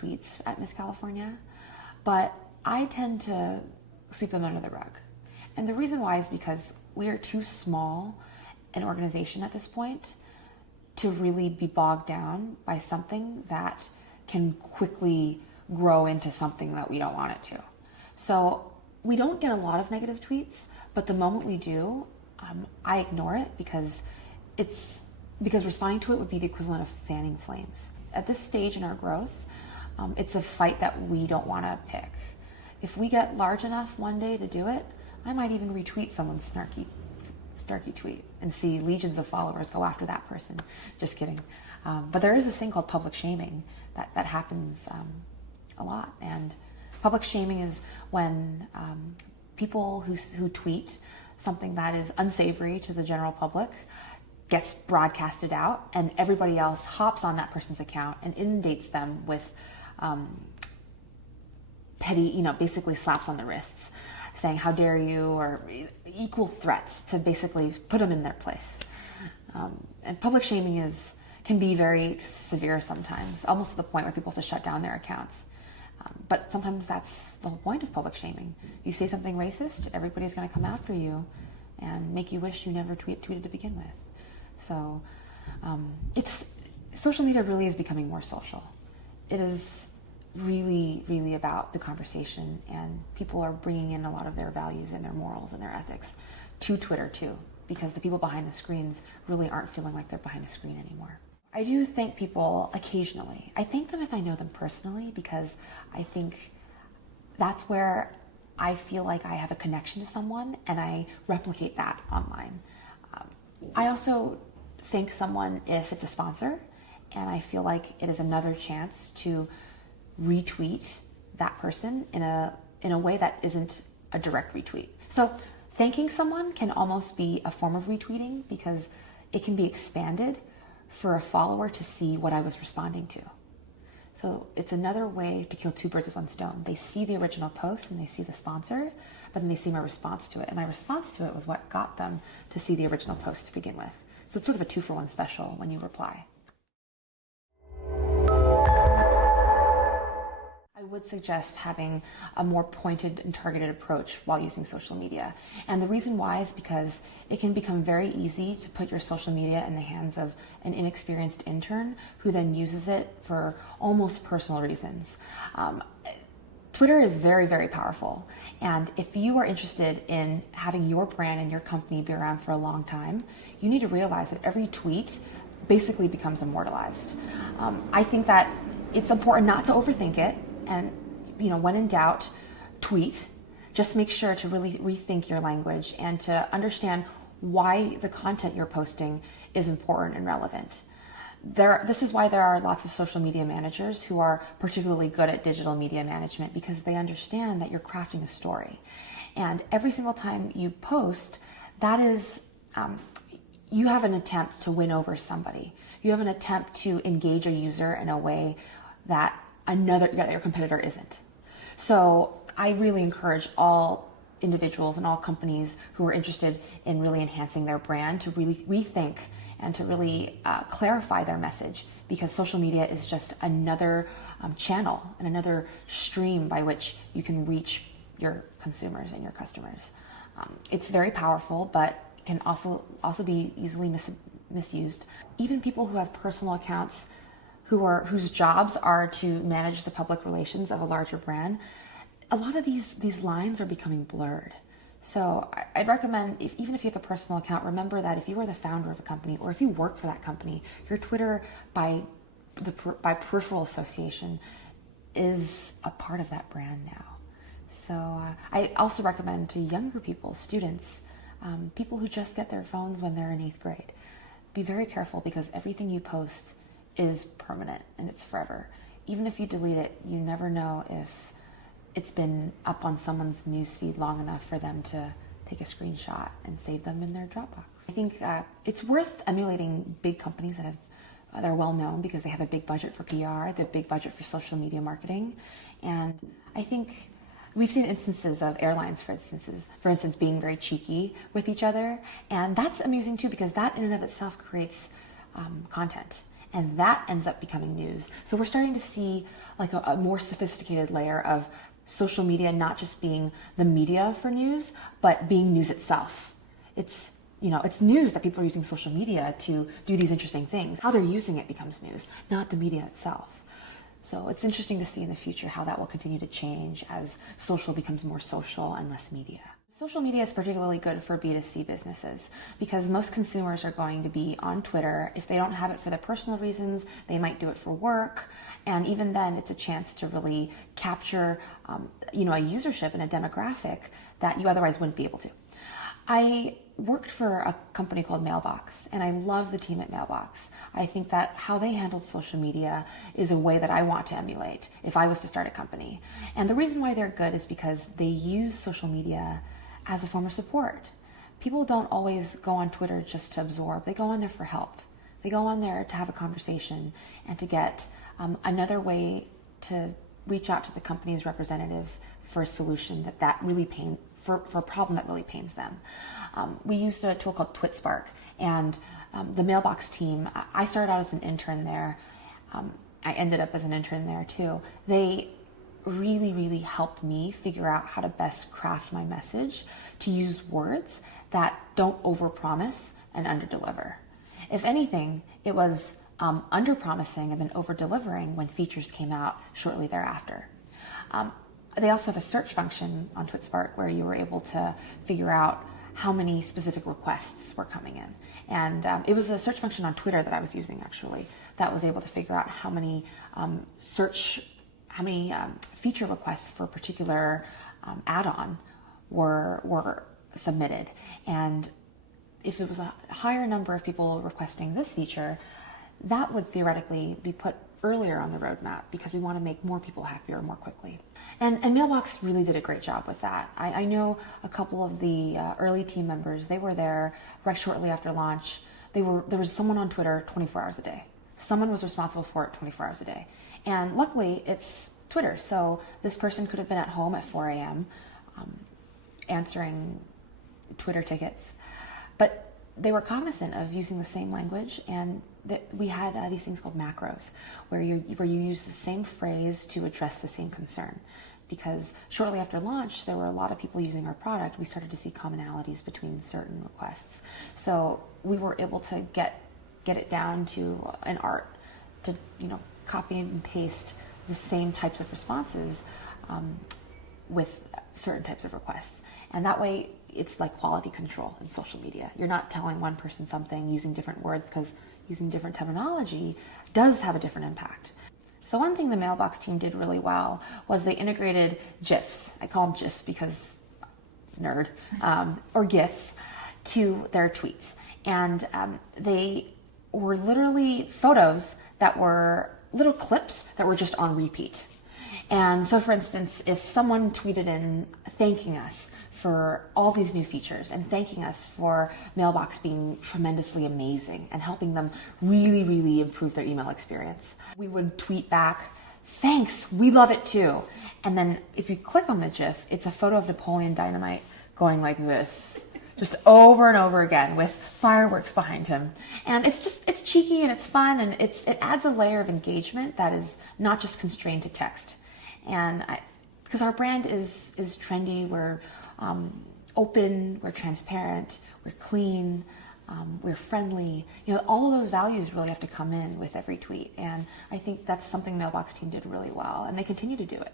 tweets at Miss California, but I tend to sweep them under the rug. And the reason why is because we are too small an organization at this point to really be bogged down by something that can quickly grow into something that we don't want it to. So we don't get a lot of negative tweets, but the moment we do, I ignore it because responding to it would be the equivalent of fanning flames. At this stage in our growth, it's a fight that we don't want to pick. If we get large enough one day to do it, I might even retweet someone's snarky tweet and see legions of followers go after that person. Just kidding. But there is this thing called public shaming that happens a lot. And public shaming is when people who tweet something that is unsavory to the general public gets broadcasted out, and everybody else hops on that person's account and inundates them with petty, basically slaps on the wrists, saying, how dare you, or equal threats to basically put them in their place. And public shaming can be very severe sometimes, almost to the point where people have to shut down their accounts. But sometimes that's the whole point of public shaming. You say something racist, everybody's going to come after you and make you wish you never tweeted to begin with. So social media really is becoming more social. It is really, really about the conversation, and people are bringing in a lot of their values and their morals and their ethics to Twitter too, because the people behind the screens really aren't feeling like they're behind a screen anymore. I do thank people occasionally. I thank them if I know them personally, because I think that's where I feel like I have a connection to someone, and I replicate that online. I also thank someone if it's a sponsor, and I feel like it is another chance to retweet that person in a way that isn't a direct retweet. So thanking someone can almost be a form of retweeting, because it can be expanded for a follower to see what I was responding to. So it's another way to kill two birds with one stone. They see the original post and they see the sponsor, but then they see my response to it. And my response to it was what got them to see the original post to begin with. So it's sort of a 2-for-1 special when you reply. I would suggest having a more pointed and targeted approach while using social media. And the reason why is because it can become very easy to put your social media in the hands of an inexperienced intern who then uses it for almost personal reasons. Twitter is very, very powerful. And if you are interested in having your brand and your company be around for a long time, you need to realize that every tweet basically becomes immortalized. I think that it's important not to overthink it. And, when in doubt, tweet. Just make sure to really rethink your language and to understand why the content you're posting is important and relevant. This is why there are lots of social media managers who are particularly good at digital media management, because they understand that you're crafting a story. And every single time you post, that is, you have an attempt to win over somebody. You have an attempt to engage a user in a way that your competitor isn't. So I really encourage all individuals and all companies who are interested in really enhancing their brand to really rethink and to really clarify their message, because social media is just another channel and another stream by which you can reach your consumers and your customers. It's very powerful, but it can also be easily misused. Even people who have personal accounts whose jobs are to manage the public relations of a larger brand, a lot of these lines are becoming blurred. So I'd recommend, even if you have a personal account, remember that if you are the founder of a company or if you work for that company, your Twitter by peripheral association is a part of that brand now. So I also recommend to younger people, students, people who just get their phones when they're in 8th grade, be very careful, because everything you post is permanent and it's forever. Even if you delete it, you never know if it's been up on someone's newsfeed long enough for them to take a screenshot and save them in their Dropbox. I think it's worth emulating big companies that are well known because they have a big budget for PR, they have a big budget for social media marketing. And I think we've seen instances of airlines, for instance, being very cheeky with each other. And that's amusing too, because that in and of itself creates content. and that ends up becoming news. So we're starting to see like a more sophisticated layer of social media not just being the media for news, but being news itself. It's news that people are using social media to do these interesting things. How they're using it becomes news, not the media itself. So it's interesting to see in the future how that will continue to change as social becomes more social and less media. Social media is particularly good for B2C businesses because most consumers are going to be on Twitter. If they don't have it for their personal reasons, they might do it for work. And even then, it's a chance to really capture a usership and a demographic that you otherwise wouldn't be able to. I worked for a company called Mailbox, and I love the team at Mailbox. I think that how they handled social media is a way that I want to emulate if I was to start a company. And the reason why they're good is because they use social media as a form of support. People don't always go on Twitter just to absorb. They go on there for help. They go on there to have a conversation and to get another way to reach out to the company's representative for a solution that really pains for a problem that really pains them. We used a tool called TwitSpark, and the Mailbox team, I started out as an intern there. I ended up as an intern there too. They really, really helped me figure out how to best craft my message to use words that don't overpromise and underdeliver. If anything, it was underpromising and then over-delivering when features came out shortly thereafter. They also have a search function on TwitSpark where you were able to figure out how many specific requests were coming in. And it was a search function on Twitter that I was using actually that was able to figure out how many feature requests for a particular add-on were submitted. And if it was a higher number of people requesting this feature, that would theoretically be put earlier on the roadmap because we want to make more people happier more quickly. And Mailbox really did a great job with that. I know a couple of the early team members, they were there right shortly after launch. There was someone on Twitter 24 hours a day. Someone was responsible for it 24 hours a day. And luckily, it's Twitter, so this person could have been at home at 4 a.m. Answering Twitter tickets. But they were cognizant of using the same language, and we had these things called macros, where you use the same phrase to address the same concern. Because shortly after launch, there were a lot of people using our product. We started to see commonalities between certain requests. So we were able to get it down to an art to copy and paste the same types of responses with certain types of requests. And that way, it's like quality control in social media. You're not telling one person something using different words because using different terminology does have a different impact. So one thing the Mailbox team did really well was they integrated GIFs. I call them GIFs because nerd, or GIFs to their tweets. And they were literally photos that were little clips that were just on repeat. And so, for instance, if someone tweeted in thanking us for all these new features and thanking us for Mailbox being tremendously amazing and helping them really, really improve their email experience, we would tweet back, "Thanks, we love it too." And then if you click on the GIF, it's a photo of Napoleon Dynamite going like this, just over and over again with fireworks behind him. And it's cheeky and it's fun, and it adds a layer of engagement that is not just constrained to text. And because our brand is trendy, we're open, we're transparent, we're clean, we're friendly. All of those values really have to come in with every tweet. And I think that's something Mailbox team did really well, and they continue to do it.